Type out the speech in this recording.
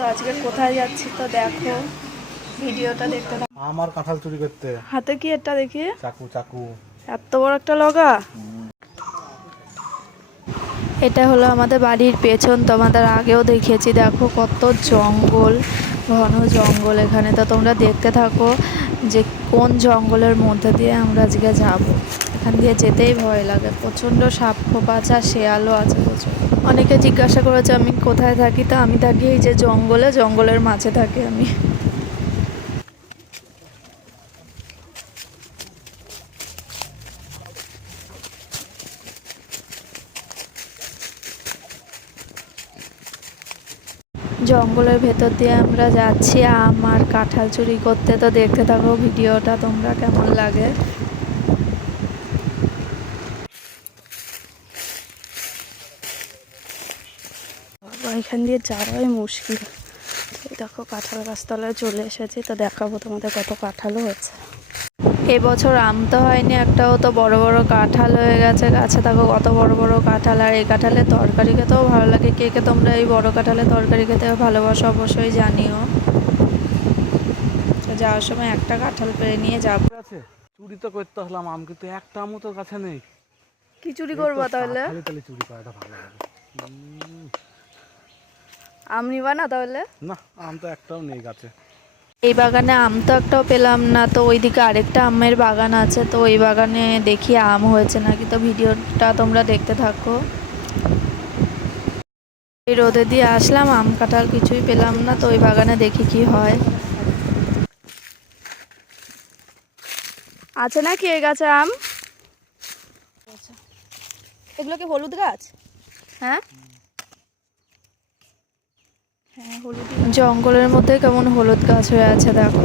তো আজকে কোথায় যাচ্ছি তো দেখো, ভিডিওটা দেখতে থাকো। আমার কাঁঠাল চুরি করতে হাতে কি এটা দেখি, চাকু চাকু এত বড় একটা লগা। এটা হলো আমাদের বাড়ির পেছন, তোমাদের আগেও দেখিয়েছি। দেখো কত জঙ্গল, ঘন জঙ্গল এখানে। তো তোমরা দেখতে থাকো যে কোন জঙ্গলের মধ্যে দিয়ে আমরা আজকে যাব। এখান দিয়ে যেতেই ভয় লাগে, প্রচণ্ড সাপ খোপ আছে আর শেয়ালও আছে প্রচুর। অনেকে জিজ্ঞাসা করেছে আমি কোথায় থাকি, তো আমি থাকি এই যে জঙ্গলে, জঙ্গলের মাঝে থাকি আমি। জঙ্গলের ভেতর দিয়ে আমরা যাচ্ছি আম আর কাঁঠাল চুরি করতে। তো দেখতে থাকো ভিডিওটা তোমরা কেমন লাগে। এখান দিয়ে যাওয়াই মুশকিল। দেখো কাঁঠাল গাছতলায় চলে এসেছি, তো দেখাবো তোমাদের কত কাঁঠালও হয়েছে। এবছর আম তো হয়নি একটাও, তো বড় বড় কাঁঠাল হয়ে গেছে গাছে। দেখো কত বড় বড় কাঁঠাল। আর এই কাঁঠালের তরকারি খেতেও ভালো লাগে। কে কে তোমরা এই বড় কাঁঠালের তরকারি খেতে ভালোবাসো অবশ্যই জানিও। তো যাওয়ার সময় একটা কাঁঠাল পেরে নিয়ে যাবো। চুরি তো করতে হলাম আম, কিন্তু একটা আমও তোর কাছে নেই। কি চুরি করবো তাহলে? তাহলে চুরি করাটা ভালো হবে। আম নিবা না তাহলে? না, আম তো একটাও নেই গাছে। এই বাগানে আম তো একটাও পেলাম না। তো ওইদিকে আরেকটা আমের বাগান আছে, তো ওই বাগানে দেখি আম হয়েছে নাকি। তো ভিডিওটা তোমরা দেখতে থাকো। এই রোদে দিয়ে আসলাম, আম কাঁঠাল কিছুই পেলাম না। তো ওই বাগানে দেখি কি হয়। আছে নাকি এই গাছে আম? এগুলো কি হলুদ গাছ? হ্যাঁ হ্যাঁ, হলুদ। জঙ্গলের মধ্যে কেমন হলুদ গাছ হয়ে আছে দেখো।